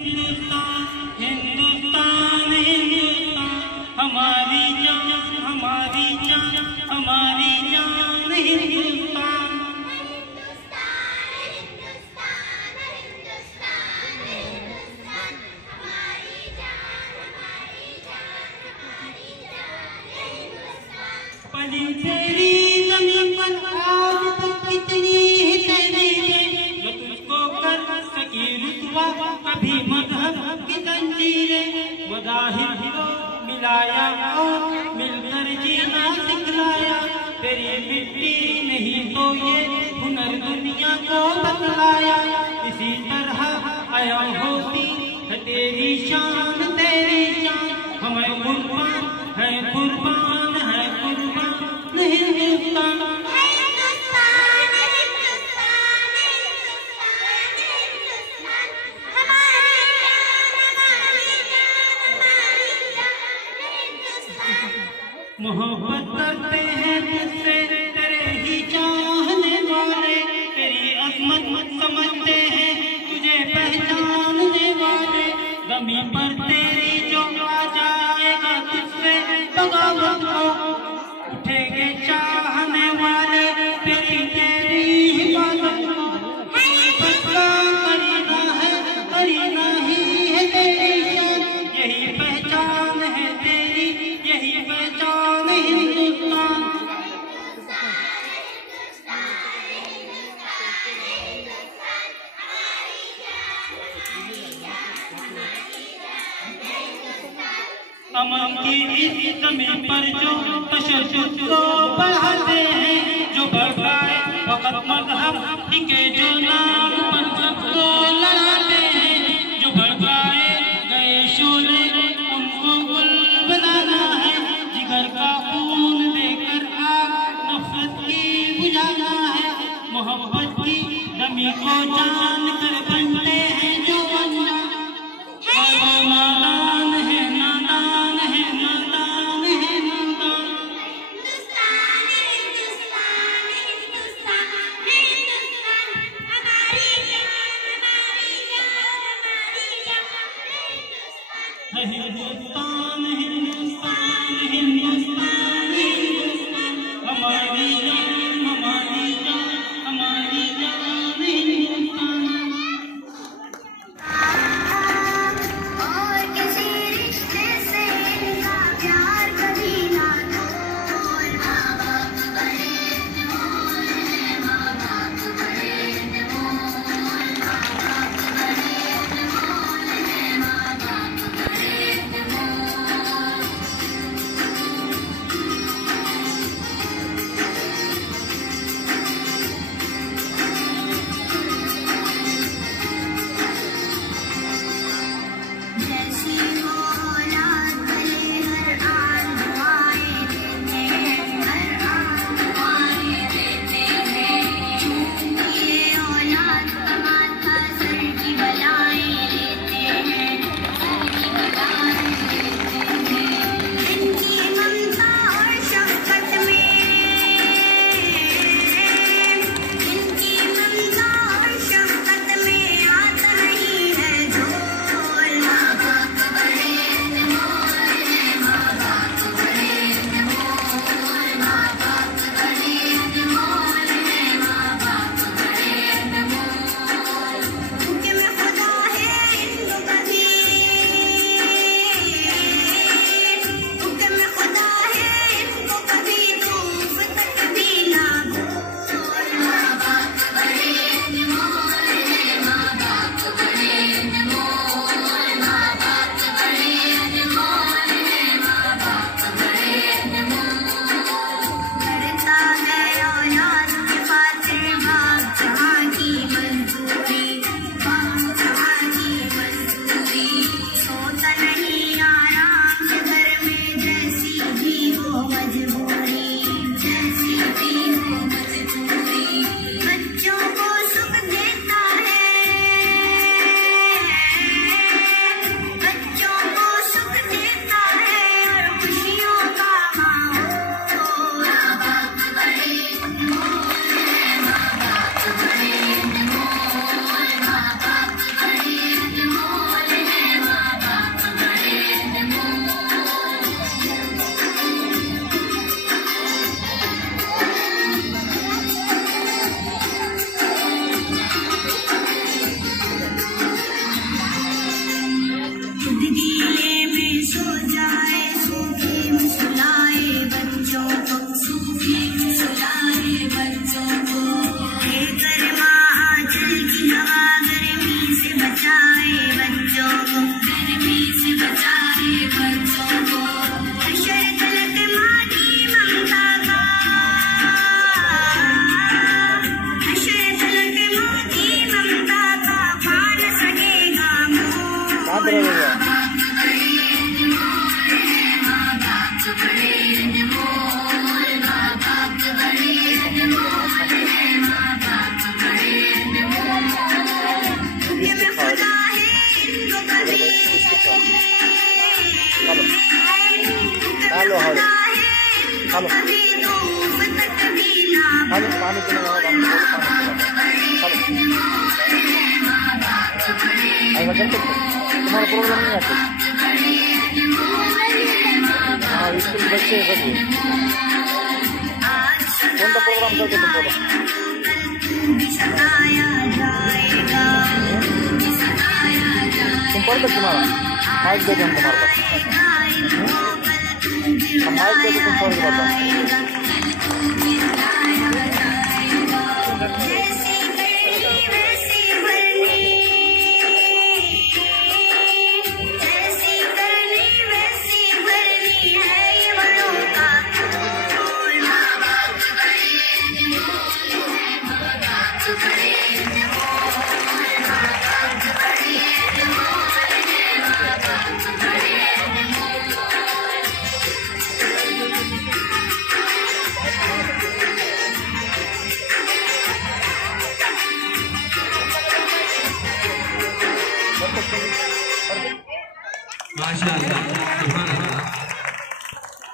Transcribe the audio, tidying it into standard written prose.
हिंदुस्तान हिंदुस्तान हिंदुस्तान हमारी जान हमारी जान हमारी जान हिंदुस्तान। पली तेरी जमीन पर आज तक कितनी ही तहरीरें, मैं तुझको कर सकी रुतबा कभी मजहब की जंजीरें। मज़ाहिब को मिलाया और मिलकर जीना सिखलाया, तेरी मिट्टी नहीं तो ये हुनर दुनिया को बतलाया। इसी तरह आया होती है तेरी शान हमें कुर्बान है कुर्बान है कुर्बान हिंदुस्तान। मोहब्बत करते हैं तुझसे तेरे ही चाहने वाले, तेरी अज़मत समझते हैं तुझे पहचानने वाले। ज़मीं पर तेरी जो आ जाएगा तुझसे बगावत को, उठेंगे चाहने वाले तेरी हिफाजत को। फैसला करीना ही है तेरी शान, यही पहचान है तेरी यही पहचान हिंदुस्तान। अमन की इस ज़मीन पर जो तशद्दुद को बढ़ाते हैं, जो भड़काए फकत मज़हब के जो नाम पर सबको लड़ाते हैं। जो भड़काए गए शोले उनको गुल बनाना है, जिगर का खून देकर आग नफरत की बुझाना है। मोहब्बत की ज़मीन को जान कर बनते हैं जो अनजान, वो नादान है नादान है नादान है नादान। हिंदुस्तान हिंदुस्तान हिंदुस्तान हिंदुस्तान हमारी जान हमारी जान हमारी जान हिंदुस्तान। पानी पीने का ऐसा कर सकते तुम्हारा प्रोग्राम नहीं आते हाँ स्कूल बच्चे सब कौन सा प्रोग्राम करके तुम बोलो तुम पढ़ सकते तुम्हारा माइक दे हम तुम्हारे पास माइक दे तुम पढ़ के बताओ माशाअल्लाह सुभान अल्लाह।